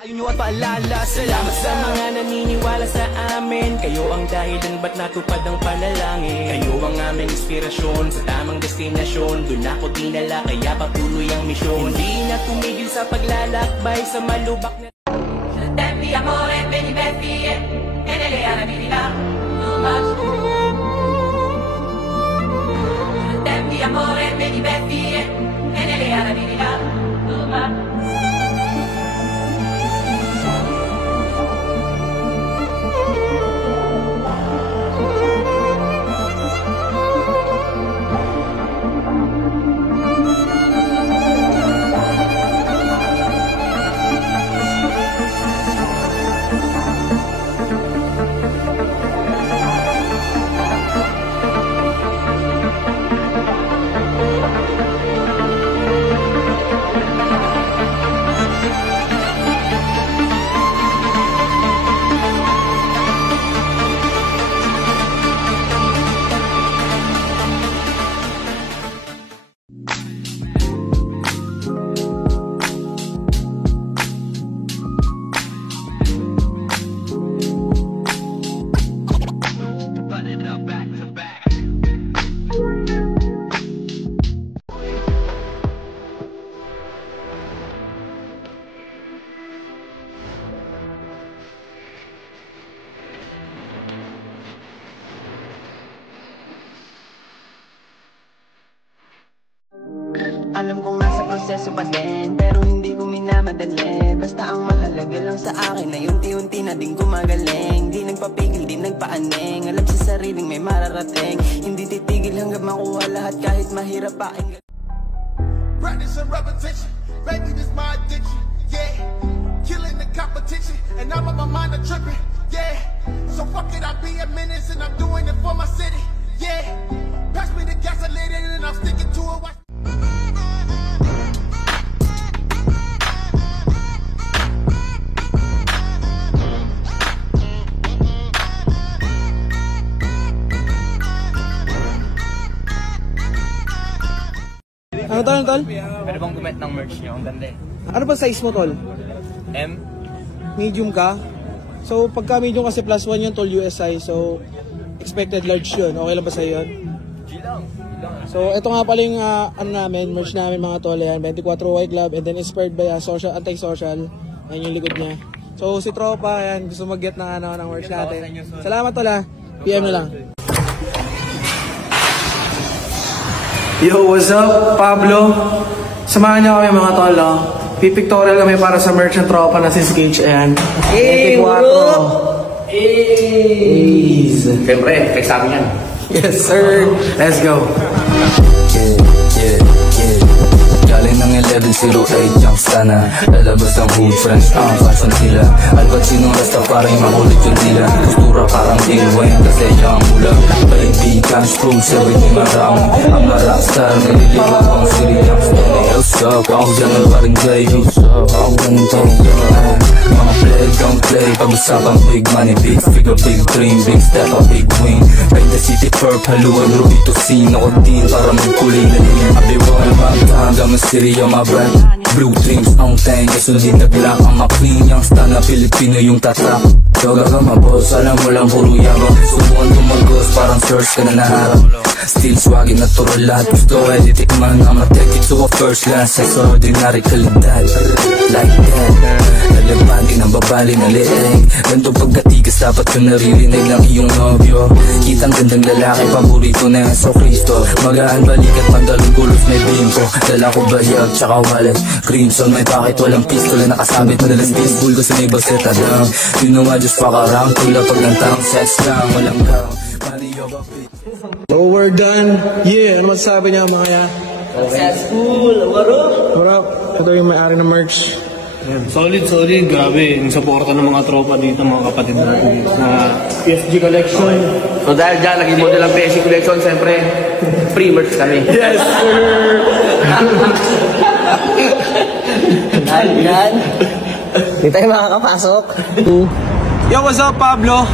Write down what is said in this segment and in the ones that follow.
Ayun nyo at paalala, salamat sa mga naniniwala sa amin. Kayo ang dahilan ba't natupad ang panalangin. Kayo ang aming inspirasyon sa tamang destinasyon. Doon ako dinala kaya patuloy ang misyon. Hindi na tumigil sa paglalakbay sa malubak na Tempi amore, veni bestie, e nelle aranilità, too much. Tempi amore, veni bestie, e nelle aranilità, too much. Alam kong nasa proseso pa din, pero hindi ko minamadali. Basta ang mahalaga lang sa akin ay unti-unti na din gumagaling. Di nagpapigil, di nagpaaning. Alam sa sariling may mararating. Hindi titigil hanggang makuha lahat kahit mahirap pa. Practice and repetition, baby this my addiction, yeah. Killing the competition, and I'm on my mind a tripping, yeah. So fuck it, I'll be a menace and I'm doing it for my city, yeah. Pass me the gasoline and I'm sticking to it. Ano tol, tol? Pwede bang comment ng merch nyo? Ang ganda eh. Ano ba size mo, tol? M? Medium ka? So, pagka medium kasi +1 yun, tol, USI. So, expected large yun. Okay lang ba sa'yo yun? G lang. So, ito nga pala yung ano namin, merch namin mga tol. Yan, 24 White Club. And then inspired by social, anti-social. Yan yung likod niya. So, si Tropa, yan, gusto mag-get ng merch natin. Salamat tol ha. PM na lang. Yo, what's up? Pablo. Samahan niyo kami mga tol. Pipictorial kami para sa merch ng Tropa na si Sketch. Ayan. Hey, bro! Hey! Siyempre, kay sa amin yan. Yes, sir. Let's go. Galing ng 1108 yung sana. Lalabas ang hood friends, ang fashion nila. Al Pacino Rastafari, makulit yung tila. Postura parang Lil Wayne, kasi yung mula. Baby, cash flow, 70 marang. Ang rockstar, naliliwag ang siriyang stone. What's up? Ako dyan ang paring Jay. Ako ganito. Mga play, don't play. Pag-usapang big money, big figure, big dream, big step, a big win. Right the city perp, haluan, Rubito scene. Ako din para magkulay na din. Abiwal, magtahanggang Syria, my brand. Blue dreams, ang tank, sundin na black. Ang ma-clean, yung star na Pilipino yung tatak. Yoga ka maboss, alam mo lang puro yabang. Subukan tumagos, parang search ka na naharap. Still swagin, natural lahat. Gusto editikman, I'ma take it to a first glance. Extraordinary kalidad, like that. Nalabandi ng babali na leeg. Ganto pagkatigas, dapat ko naririnig ng iyong nobyo. Kitang gandang lalaki, paborito na yan sa Kristo. Magaan balik at mandalong gulos, may bimpo. Dala ko bayag, tsaka wallet. Crimson, may bakit walang pistol na nakasabit. Madalas peaceful ko sa may baseta lang. You know I just fuck around. Tula pag nantang sex lang, walang gown. So we're done. Yeah, ano masasabi niya mga yan? Successful! Warap. Ito yung may-ari ng merch. Solid. Grabe. Yung supporta ng mga tropa dito, mga kapatid natin dito na PSG Collection. So dahil dyan, naging model ang PSG Collection, siyempre, free merch kami. Yes, sir! Yan. Hindi tayo makakapasok. Yo, what's up, Pablo?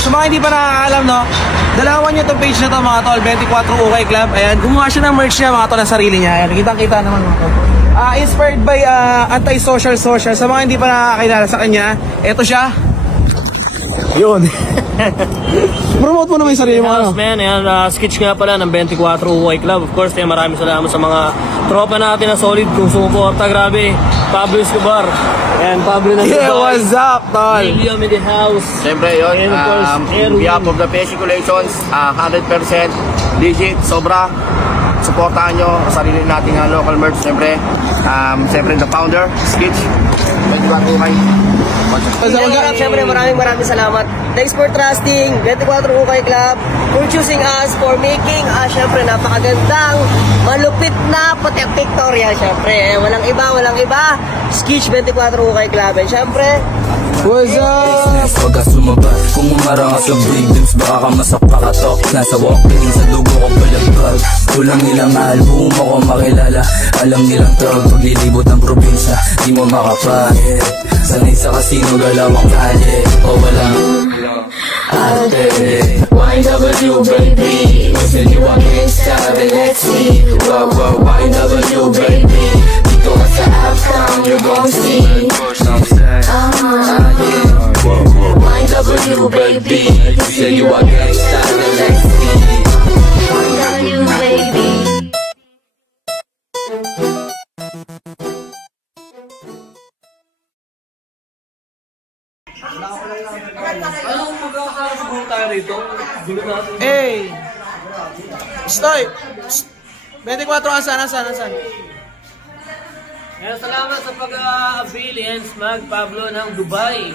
Sa mga hindi pa nakakaalam, no? Dalawan nyo itong page na to, mga tol. 24 Ukay Club. Ayan, gumawa siya ng merch niya, mga tol, na sarili niya. Ayan, kitang-kita naman, mga tol. Inspired by Anti-Social Social. Sa mga hindi pa nakakilala sa kanya, eto siya. Yun. Promote mo naman yung sarili mo. House, man. Ayan, sketch nga pala ng 24 Uway Club. Of course, maraming salamat sa mga tropa natin na solid kung sumuporta. Grabe. Pablo Escobar. Ayan, Pablo na Yeah, what's up, tol? William in the house. Siyempre yun, And of course, on behalf of the PSC Collections, 100% legit, sobra. Supportahan nyo sarili nating local merch, siyempre. Siyempre the founder, Sketch. Thank you, Atukay. Siyempre maraming salamat. Thanks for trusting 24 Ukay Club, for choosing us, for making siyempre napakagandang, malupit na puti pictorial. Siyempre walang iba, Sketch 24 Ukay Club. And siyempre what's up? Huwag ka sumabas, kung umarang ka sa breakdowns, baka ka masapakatok. Nasa walking, sa dugo ko balagbag. Kulang nilang album ako makilala. Alam nilang tawag, paglilibot ng probinsya, di mo makapahit. Sanay sa kasino, galawang kali, o walang ate. YW baby, gusto niyo ang gangsta, then let's see. Wow, YW baby, dito ka sa Uptown, you're gon' see. YW baby, gusto niyo ang gangsta, then let's see. YW baby. Anong magkakasiguro tayo rito? Gulo natin. Hey! Stoy! 24 asan? Kaya salamat sa pag-avail and smag Pablo ng Dubai.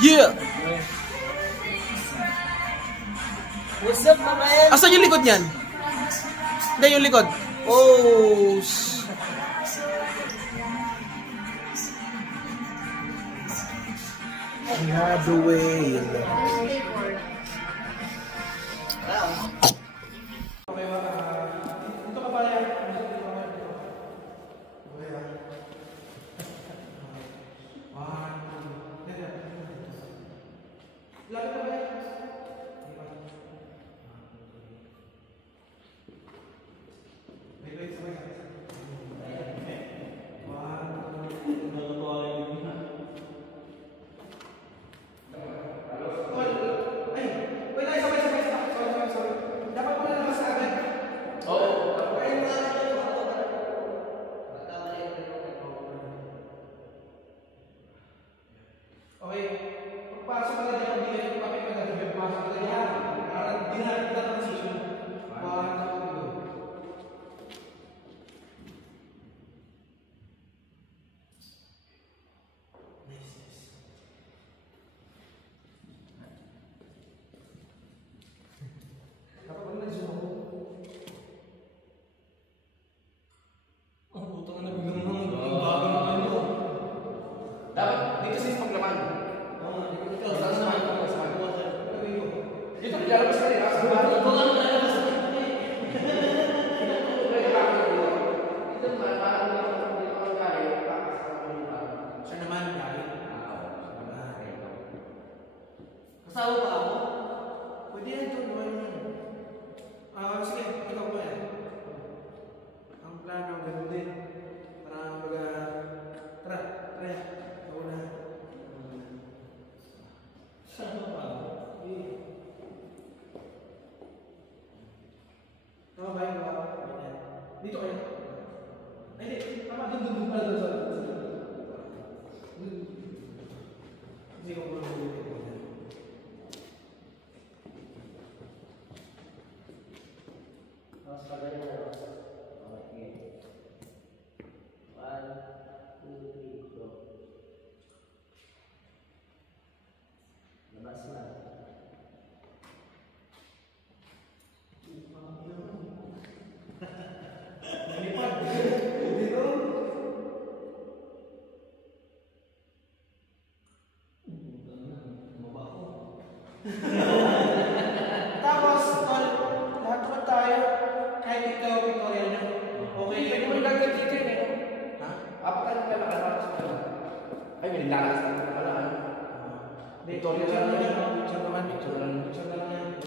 Yeah! what's up my man? Asan yung likod niyan? Hindi, yung likod. Oh! Another way. Dito kayo. Ay, hindi. Tama, dun pala dun sa... Hindi ko pala dun. Tapos pagay na yun. Okay. 1, 2, 3, go. Labas na. Tapos, tol, lahat naman tayo, kahit ikaw, Victoria nyo. Okay, pwede mo ilagay dito yun eh. Ha? Apa ka nang lalakad? Ay, may lalakad sa pala. Victoria lang na yun. Picture naman, picture lang. Picture lang yan.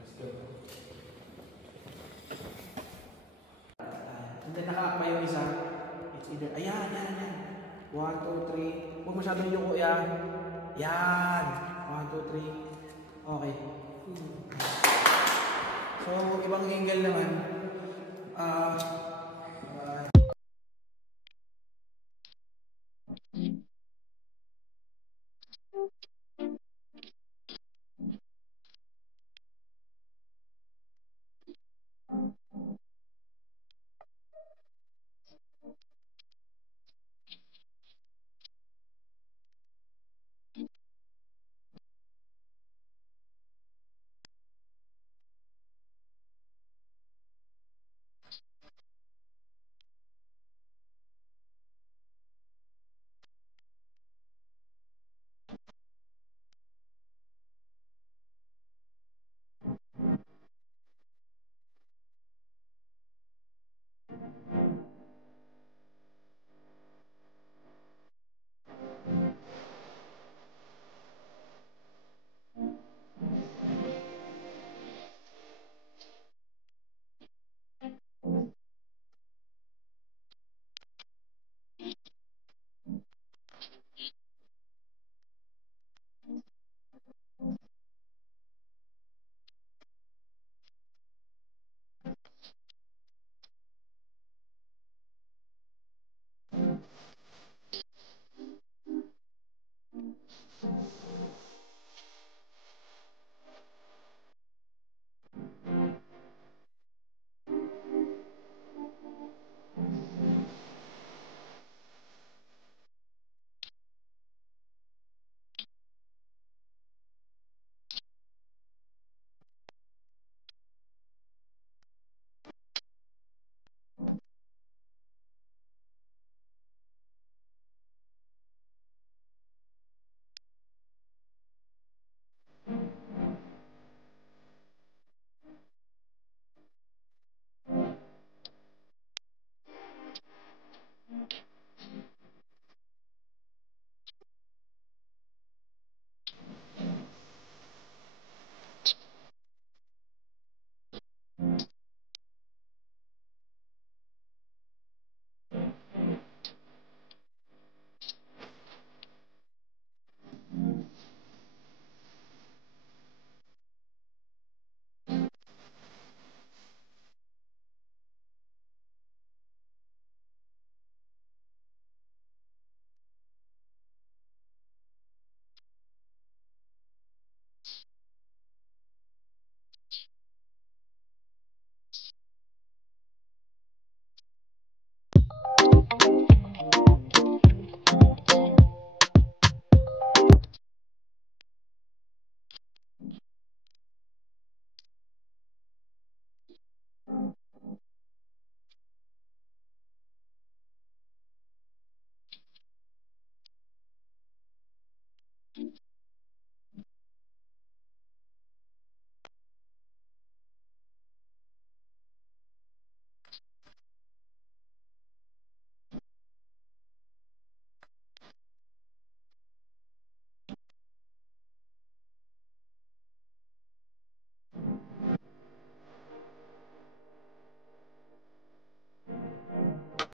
Let's go. nakaakma yung isa, it's either, ayan. 1, 2, 3. Huwag masyadong yuko yan. Yan. 1, 2, 3. Okay. So, ibang angle naman.